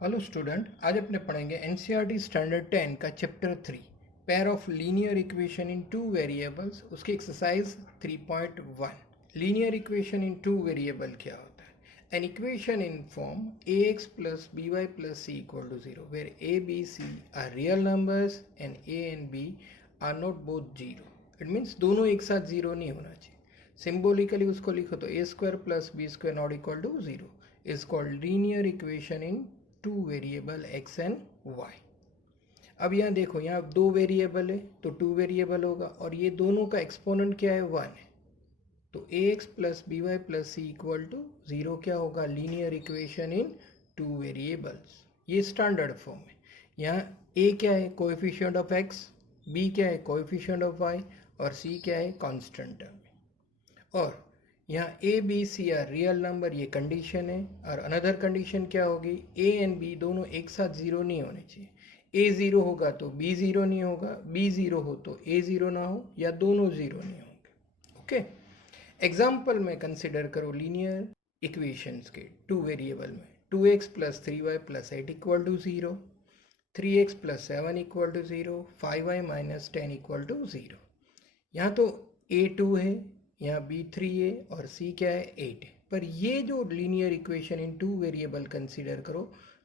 Hello student, आज अपने पढ़ेंगे एनसीईआरटी स्टैंडर्ड 10 का chapter 3 pair of linear equation in two variables, उसकी exercise 3.1। Linear equation in two variable क्या होता है? An equation in form ax plus by plus c equal to 0 where a, b, c are real numbers and a and b are not both 0। It means दोनों एक साथ 0 नहीं होना चाहिए। Symbolically उसको लिखो तो a square plus B square not equal to 0 is called linear equation in two variable x and y। अब यहाँ देखो, यहाँ दो वेरिएबल है तो टू वेरिएबल होगा और ये दोनों का एक्सपोनेंट क्या है? 1 है। तो ax plus B Y plus C equal to 0 क्या होगा? Linear equation in two variables. ये स्टैंडर्ड फॉर्म है। यहाँ a क्या है? कोएफिशिएंट ऑफ x, b क्या है? कोएफिशिएंट ऑफ y और c क्या है? Constant term. और यहाँ A B C are real number, ये कंडीशन है। और अनदर कंडीशन क्या होगी? ए एंड बी दोनों एक साथ जीरो नहीं होने चाहिए। ए ज़ीरो होगा तो बी ज़ीरो नहीं होगा, बी ज़ीरो हो तो ए ज़ीरो ना हो, या दोनों ज़ीरो नहीं होंगे। ओके, एग्जाम्पल में कंसिडर करो लीनियर इक्वेशंस के टू वेरिएबल में। 2x plus 3y plus 8 equal to 0, 3x plus 7 equal to 0, 5y minus 10 equal to 0। यहाँ तो a2 है, यहाँ b3 है और c क्या है? 8 है। पर ये जो linear equation in two variable consider करो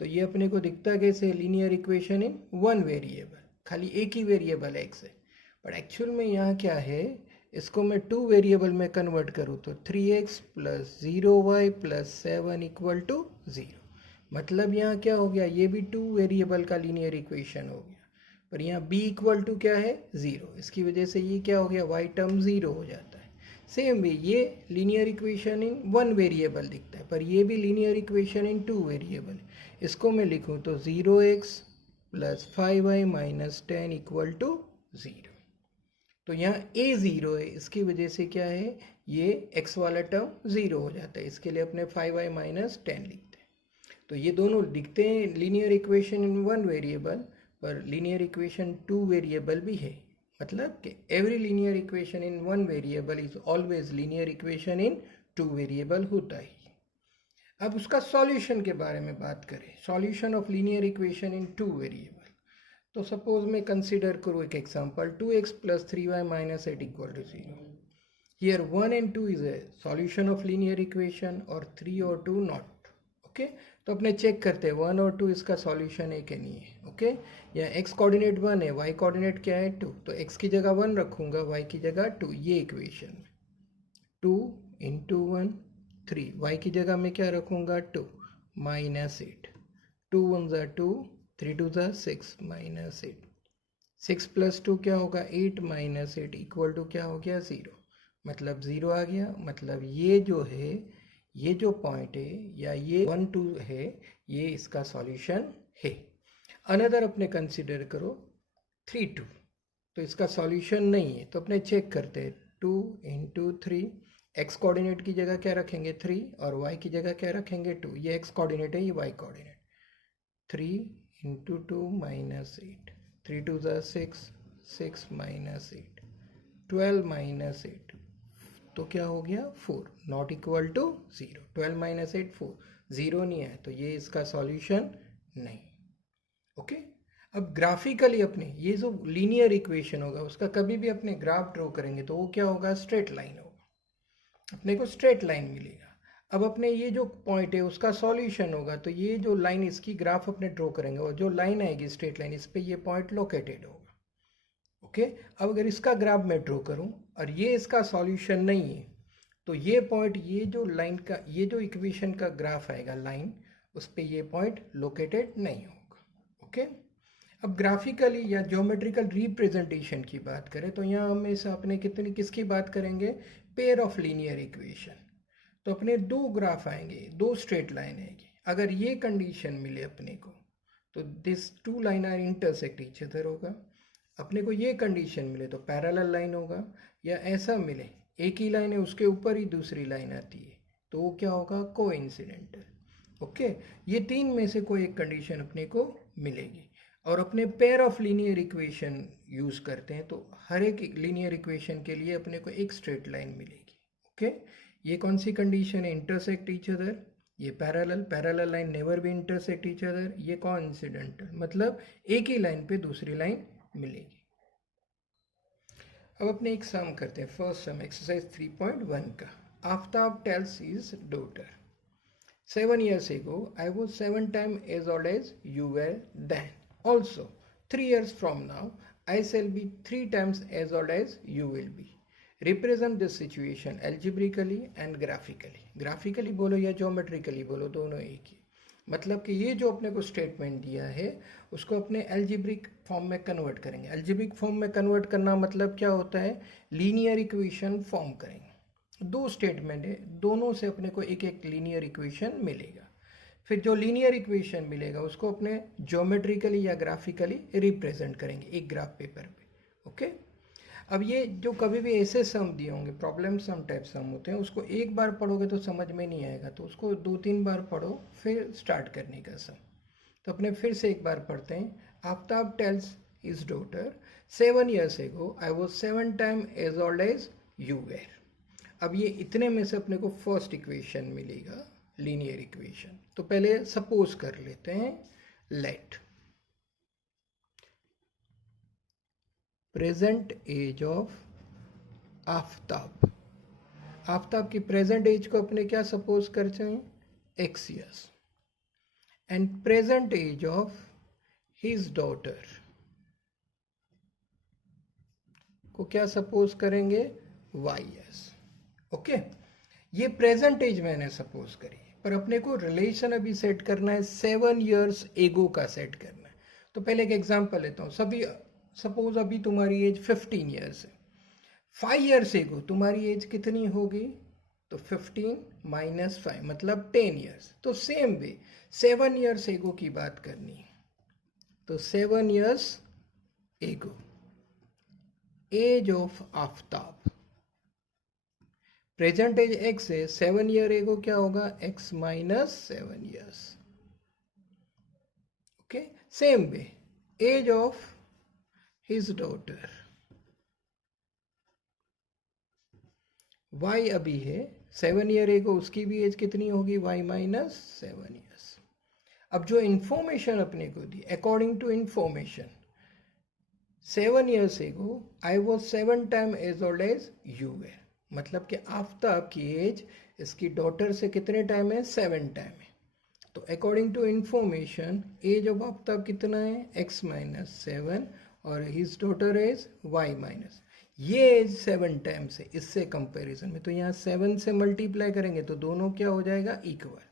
तो ये अपने को दिखता कैसे? Linear equation in one variable, खाली एक ही वेरिएबल x है। बट एक्चुअल में यहाँ क्या है? इसको मैं टू वेरिएबल में कन्वर्ट करूँ तो 3x plus 0y plus 7 equal to 0। मतलब यहाँ क्या हो गया? ये भी टू वेरिएबल का लीनियर इक्वेशन हो गया। पर यहाँ b इक्वल टू क्या है? 0। इसकी वजह से ये क्या हो गया? y टर्म 0 हो जाता है। सेम वे ये linear equation in one variable दिखता है, पर ये भी linear equation in two variable. इसको मैं लिखूँ तो 0x plus 5y minus 10 equal to 0। तो यहाँ a 0 है, इसकी वजह से क्या है? ये x वाला टर्म 0 हो जाता है। इसके लिए अपने 5y माइनस 10 लिखते हैं। तो ये दोनों दिखते हैं linear equation in one variable, पर लीनियर इक्वेशन टू वेरिएबल भी है। मतलब कि every linear equation in one variable is always linear equation in two variable होता ही। अब उसका सॉल्यूशन के बारे में बात करें, solution of linear equation in two variable. तो सपोज मैं कंसिडर करूँ एक example, 2x plus 3y minus 8 equal to 0। Here 1 and 2 is a solution of linear equation और 3 और 2 नॉट। ओके, तो अपने चेक करते हैं 1 और 2 इसका सॉल्यूशन है कि नहीं है। ओके, या x कोऑर्डिनेट 1 है, y कोऑर्डिनेट क्या है? 2। तो x की जगह 1 रखूंगा, y की जगह 2। ये इक्वेशन में 2 इंटू 1 3, y की जगह में क्या रखूंगा? 2 माइनस 8। 2 1 ज़ा 2, 3 2 ज़ा 6 माइनस 8। 6 प्लस 2 क्या होगा? 8 माइनस 8 इक्वल टू क्या हो गया? 0। मतलब 0 आ गया। मतलब ये जो है, ये जो पॉइंट है या ये 1 2 है, ये इसका सॉल्यूशन है। अनदर अपने कंसिडर करो 3 2, तो इसका सॉल्यूशन नहीं है। तो अपने चेक करते हैं 2 इंटू 3, एक्स कोऑर्डिनेट की जगह क्या रखेंगे? 3 और वाई की जगह क्या रखेंगे? 2। ये एक्स कोऑर्डिनेट है, ये वाई कोऑर्डिनेट। 3 इंटू 2 माइनस 8, 3 2 ज़ा 6, 6 माइनस 8, 12 माइनस 8, तो क्या हो गया? 4 नॉट इक्वल टू 0। 12 माइनस 8 4, 0 नहीं है, तो ये इसका सॉल्यूशन नहीं। ओके, अब ग्राफिकली अपने ये जो लीनियर इक्वेशन होगा उसका कभी भी अपने ग्राफ ड्रॉ करेंगे तो वो क्या होगा? स्ट्रेट लाइन होगा, अपने को स्ट्रेट लाइन मिलेगा। अब अपने ये जो पॉइंट है उसका सॉल्यूशन होगा, तो ये जो लाइन इसकी ग्राफ अपने ड्रॉ करेंगे और जो लाइन आएगी स्ट्रेट लाइन, इस पे ये पॉइंट लोकेटेड होगा। ओके, अब अगर इसका ग्राफ मैं ड्रॉ करूं और ये इसका सॉल्यूशन नहीं है, तो ये पॉइंट, ये जो लाइन का, ये जो इक्वेशन का ग्राफ आएगा लाइन, उस पे ये पॉइंट लोकेटेड नहीं होगा। ओके, अब ग्राफिकली या ज्योमेट्रिकल रिप्रेजेंटेशन की बात करें तो यहाँ हमेशा अपने किसकी बात करेंगे? Pair of linear equation. तो अपने दो ग्राफ आएंगे, दो स्ट्रेट लाइन आएगी। अगर ये कंडीशन मिले अपने को तो this two line are intersect each other होगा। अपने को ये कंडीशन मिले तो पैरेलल लाइन होगा, या ऐसा मिले एक ही लाइन है उसके ऊपर ही दूसरी लाइन आती है तो वो क्या होगा? कोइंसिडेंटल। ओके, ये तीन में से कोई एक कंडीशन अपने को मिलेगी। और अपने pair of linear equation use करते हैं तो हर एक लीनियर इक्वेशन के लिए अपने को एक स्ट्रेट लाइन मिलेगी। ओके, ये कौन सी कंडीशन है? इंटरसेक्ट ईच अदर, ये parallel line never be intersect each other, ये कोइंसिडेंटल, मतलब एक ही लाइन पे दूसरी लाइन मिलेगी। अब अपने एक सम करते हैं, फर्स्ट सम एक्सरसाइज 3.1 का। Aftab tales his daughter 7 years ago I was 7 times as old as you were then. Also 3 years from now I shall be 3 times as old as you will be. Represent this situation algebraically and graphically. Graphically बोलो या geometrically बोलो, दोनों एक ही। मतलब कि ये जो अपने को स्टेटमेंट दिया है उसको अपने एल्जेब्रिक फॉर्म में कन्वर्ट करेंगे। एल्जेब्रिक फॉर्म में कन्वर्ट करना मतलब क्या होता है, लीनियर इक्वेशन फॉर्म करेंगे। दो स्टेटमेंट है, दोनों से अपने को एक एक लीनियर इक्वेशन मिलेगा। फिर जो लीनियर इक्वेशन मिलेगा उसको अपने ज्योमेट्रिकली या ग्राफिकली रिप्रेजेंट करेंगे एक ग्राफ पेपर पे। ओके, अब ये जो कभी भी ऐसे सम दिए होंगे, प्रॉब्लम सम टाइप सम होते हैं, उसको एक बार पढ़ोगे तो समझ में नहीं आएगा, तो उसको 2-3 बार पढ़ो फिर स्टार्ट करने का सम। तो अपने फिर से एक बार पढ़ते हैं। Aftab tales his daughter 7 years ago I was 7 times as old as you were। अब ये इतने में से अपने को फर्स्ट इक्वेशन मिलेगा, लीनियर इक्वेशन। तो पहले सपोज कर लेते हैं, let present age of Aftab. Aftab की प्रेजेंट एज को अपने क्या सपोज करते हैं, x years, and present age of his daughter को क्या सपोज करेंगे, y years। ओके, ये प्रेजेंट एज मैंने सपोज करी, पर अपने को रिलेशन अभी सेट करना है 7 years एगो का सेट करना है। तो पहले एक एग्जांपल लेता हूँ। सपोज अभी तुम्हारी एज 15 years है, 5 years एगो तुम्हारी एज कितनी होगी, तो 15 - 5 मतलब 10 years। तो सेम वे 7 years एगो की बात करनी है, तो 7 years ago age of Aftab, present age x है, 7 year एगो क्या होगा, x - 7 years। Okay, same way age of his daughter y अभी है, 7 year एगो उसकी भी एज कितनी होगी, y - 7 years। अब जो इंफॉर्मेशन अपने को दी, अकॉर्डिंग टू इंफॉर्मेशन 7 years एगो I was 7 times as old as you were, मतलब कि आफ्ताब की एज इसकी डॉटर से कितने टाइम है, 7 टाइम है। तो according to information age of Aftab कितना है, x - 7 और हिज डॉटर एज y - ये एज 7 टाइम्स है इससे कंपैरिजन में, तो यहाँ 7 से मल्टीप्लाई करेंगे तो दोनों क्या हो जाएगा, इक्वल।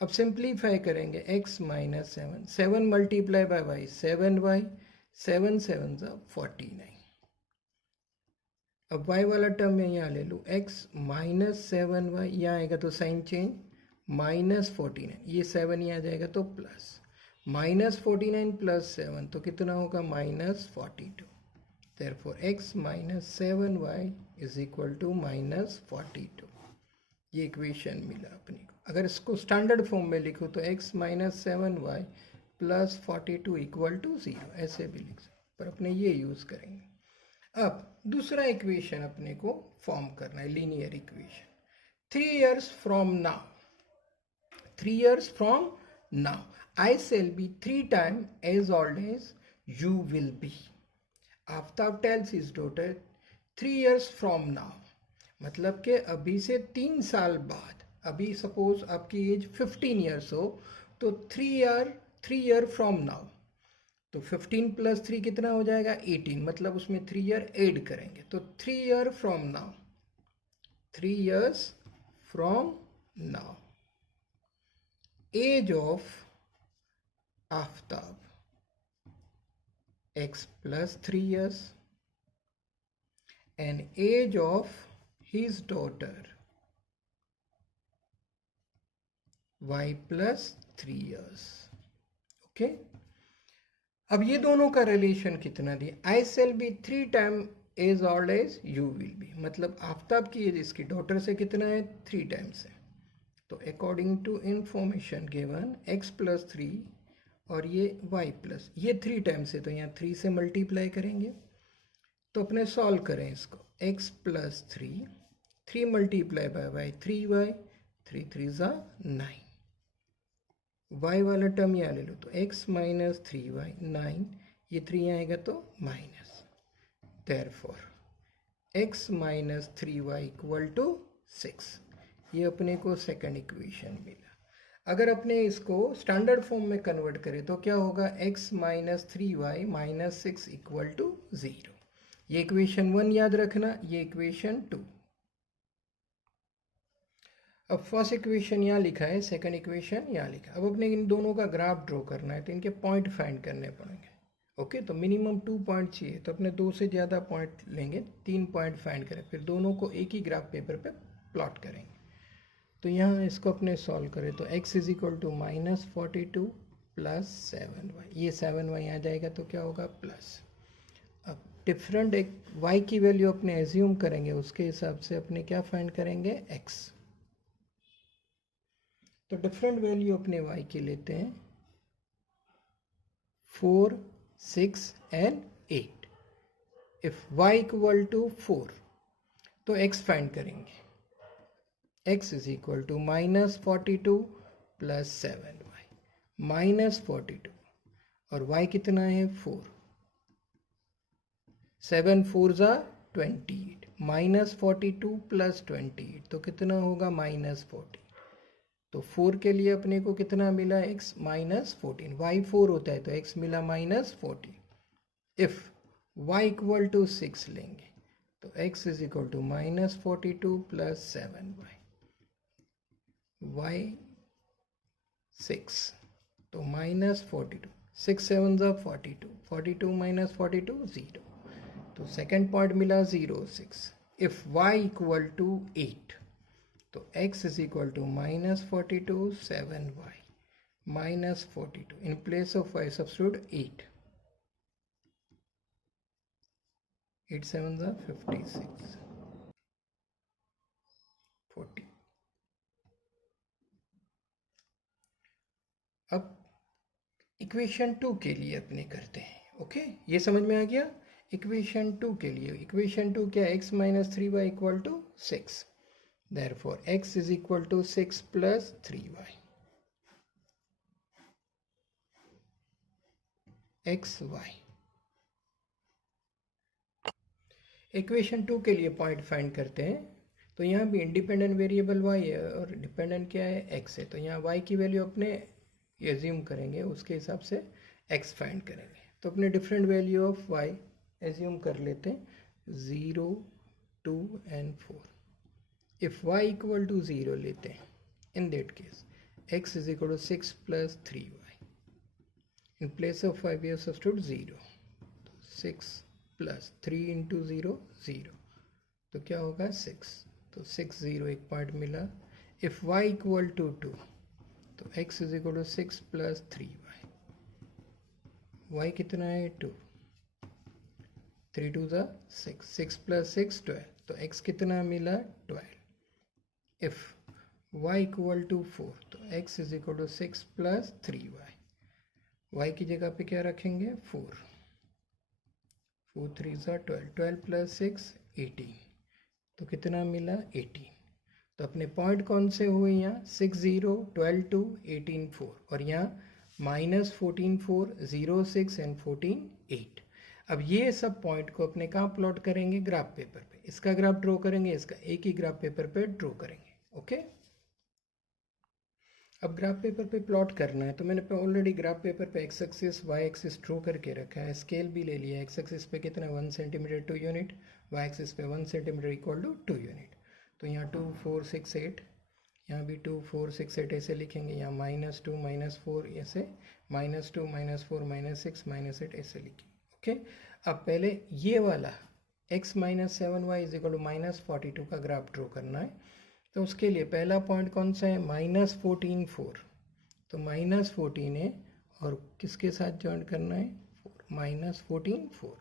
अब सिंप्लीफाई करेंगे, x - 7, 7 multiply by y 7y, 7 7 49। अब y वाला टर्म मैं यहाँ ले लूँ, x - 7y, यहाँ आएगा तो साइन चेंज -49, ये 7 यहाँ जाएगा तो प्लस, -49 + 7 तो कितना होगा, -42। Therefore x - 7y is equal to -42। ये इक्वेशन मिला अपने को। अगर इसको स्टैंडर्ड फॉर्म में लिखो तो x - 7y + 42 = 0, ऐसे भी लिख सकते, पर अपने ये यूज़ करेंगे। अब दूसरा इक्वेशन अपने को फॉर्म करना है, linear equation. 3 years from now, 3 years from now I shall be 3 times as old as you will be। Aftab tales his daughter 3 years from now, मतलब कि अभी से 3 साल बाद। अभी सपोज आपकी एज 15 years हो, तो 3 year from now, तो 15 + 3 कितना हो जाएगा, 18, मतलब उसमें 3 year ऐड करेंगे, तो 3 year from now, 3 years from now age of Aftab x + 3 years and age of his daughter y + 3 years। Okay, अब ये दोनों का रिलेशन कितना दिया, आई shall be 3 times as old as you will be, मतलब आफ्ताब की एज इसकी डॉटर से कितना है, 3 times है। तो according to information given x + 3 और ये y प्लस, ये 3 टाइम्स है तो यहाँ 3 से मल्टीप्लाई करेंगे। तो अपने सॉल्व करें इसको, x + 3, 3 multiply by y 3y 3 3 ज़ा 9, y वाला टर्म यहाँ ले लो तो x माइनस 3y 9, ये 3 आएगा तो minus, therefore x minus 3y equal to 6। ये अपने को सेकंड इक्वेशन मिला। अगर अपने इसको स्टैंडर्ड फॉर्म में कन्वर्ट करें तो क्या होगा, x minus 3y minus 6 equal to 0। ये इक्वेशन 1 याद रखना, ये इक्वेशन 2। अब फर्स्ट इक्वेशन यहाँ लिखा है, सेकंड इक्वेशन यहाँ लिखा है। अब अपने इन दोनों का ग्राफ ड्रॉ करना है तो इनके पॉइंट फाइंड करने पड़ेंगे। ओके, तो मिनिमम 2 पॉइंट चाहिए, तो अपने 2 से ज़्यादा पॉइंट लेंगे, 3 पॉइंट फाइंड करें, फिर दोनों को एक ही ग्राफ पेपर पे प्लॉट करेंगे। तो यहाँ इसको अपने सॉल्व करें तो x is equal to minus 42 plus 7y, ये 7y आ जाएगा तो क्या होगा प्लस। अब डिफरेंट एक y की वैल्यू अपने एज्यूम करेंगे, उसके हिसाब से अपने क्या फाइंड करेंगे x। तो डिफरेंट वैल्यू अपने y की लेते हैं 4, 6 and 8। If y equal to 4 तो x फाइंड करेंगे, x is equal to minus 42 plus 7y, minus 42 और y कितना है 4, 7 4 ज़ा 28, माइनस 42 प्लस 28 तो कितना होगा माइनस 40। तो 4 के लिए अपने को कितना मिला x माइनस 14, y 4 होता है तो x मिला minus 40। If y equal to 6 लेंगे तो x is equal to minus 42 plus 7y, y 6 तो माइनस 42, 6 7 ज़ा 42, 42 माइनस 42 0। तो सेकेंड पॉइंट मिला 0 6। इफ y इक्वल टू 8 तो x is equal to minus 42 7y minus 42, in place of y substitute 8, 8 7 ज़ा 56, 40। अब equation 2 के लिए अपने करते हैं। ओके, ये समझ में आ गया। इक्वेशन 2 के लिए, इक्वेशन 2 क्या है, x minus 3y equal to 6, therefore x is equal to 6 plus 3y, xy। Equation 2 के लिए पॉइंट फाइंड करते हैं। तो यहाँ भी इंडिपेंडेंट वेरिएबल y है और डिपेंडेंट क्या है x है, तो यहाँ y की वैल्यू अपने एज्यूम करेंगे, उसके हिसाब से x फाइंड करेंगे। तो अपने different value of y assume कर लेते हैं, 0 2 and 4। If y equal to 0 लेते हैं, in that case x is equal to 6 plus 3y, in place of y we have substitute 0, 6 plus 3 into 0 0, तो क्या होगा 6, तो 6 0 एक पॉइंट मिला। if y equal to 2 तो x is equal to 6 plus 3y, y कितना है 2, 3 2 ज़ा 6, 6 plus 6 12, तो x कितना मिला 12। if y इक्वल टू 4 तो x is equal to 6 plus 3y, y की जगह पे क्या रखेंगे 4, 4 3 ज़ा 12, 12 प्लस 6 18, तो कितना मिला 18। तो अपने पॉइंट कौन से हुए यहाँ, 6 0 12 2 18 4, और यहाँ माइनस 14 4 0 6 एंड 14 8। अब ये सब पॉइंट को अपने कहाँ प्लॉट करेंगे, ग्राफ पेपर पे। इसका ग्राफ ड्रॉ करेंगे, इसका एक ही ग्राफ पेपर पे ड्रॉ करेंगे। ओके, अब ग्राफ पेपर पे प्लॉट करना है तो मैंने ऑलरेडी ग्राफ पेपर पे X axis Y axis draw करके रखा है, स्केल भी ले लिया है। एक्स एक्सिस पे कितना 1 सेंटीमीटर 2 यूनिट, वाई एक्सिस पे 1 सेंटीमीटर इक्वल टू 2 यूनिट। तो यहाँ 2 4 6 8, यहाँ भी 2 4 6 8 ऐसे लिखेंगे, यहाँ -2 -4 ऐसे, -2 -4 -6 -8 ऐसे लिखेंगे। ओके, अब पहले ये वाला x minus 7y is equal to -42 का ग्राफ ड्रॉ करना है। तो उसके लिए पहला पॉइंट कौन सा है, -14 4, तो -14 है और किसके साथ जॉइन करना है 4, -14 4,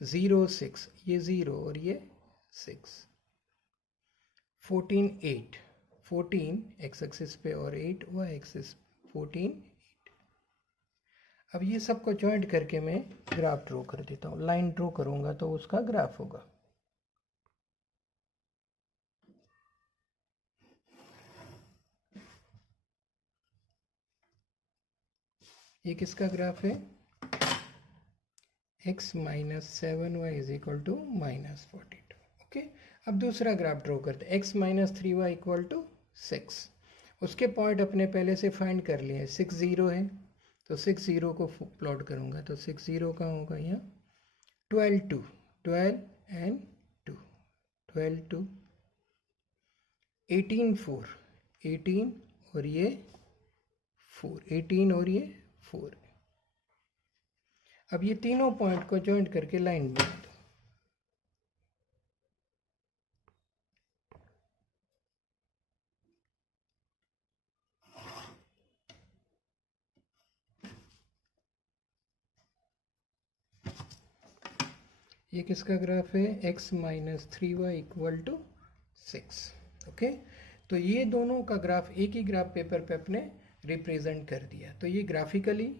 0 6, ये 0 और ये 6, 14 8, 14 x एक्सिस पे और 8 y एक्सिस, 14 8। अब ये सबको जॉइंट करके मैं ग्राफ ड्रॉ कर देता हूँ। लाइन ड्रॉ करूँगा तो उसका ग्राफ होगा। ये किसका ग्राफ है? x minus 7y is equal to minus 42। Okay, अब दूसरा ग्राफ ड्रॉ करते हैं। x minus 3y equal to 6। उसके पॉइंट अपने पहले से फाइंड कर लिए हैं। 6 0 है तो 6 0 को प्लॉट करूँगा तो 6 0 कहाँ होगा? यहाँ 12 2, 12 एंड 2, 12 2, 18 4, 18 और ये 4, 18 और ये 4। अब ये तीनों पॉइंट को जॉइंट करके लाइन बना दो। ये किसका ग्राफ है? x minus 3y equal to 6। Okay, तो ये दोनों का ग्राफ एक ही ग्राफ पेपर पे अपने रिप्रेजेंट कर दिया। तो ये ग्राफिकली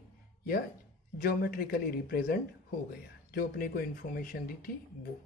या ज्योमेट्रिकली रिप्रेजेंट हो गया, जो अपने को इन्फॉर्मेशन दी थी वो।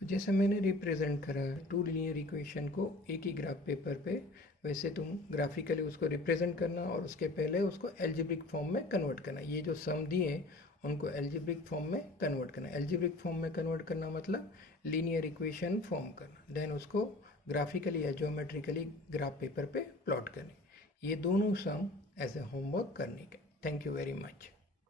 जैसे मैंने रिप्रेजेंट करा टू लीनियर इक्वेशन को एक ही ग्राफ पेपर पे, वैसे तुम ग्राफिकली उसको रिप्रेजेंट करना और उसके पहले उसको एल्जेब्रिक फॉर्म में कन्वर्ट करना। ये जो सम दिए उनको एल्जेब्रिक फॉर्म में कन्वर्ट करना। एल्जेब्रिक फॉर्म में कन्वर्ट करना मतलब लीनियर इक्वेशन फॉर्म करना, देन उसको ग्राफिकली या ज्योमेट्रिकली ग्राफ पेपर पे प्लॉट करने। ये दोनों सम एज ए होमवर्क करने के। Thank you very much.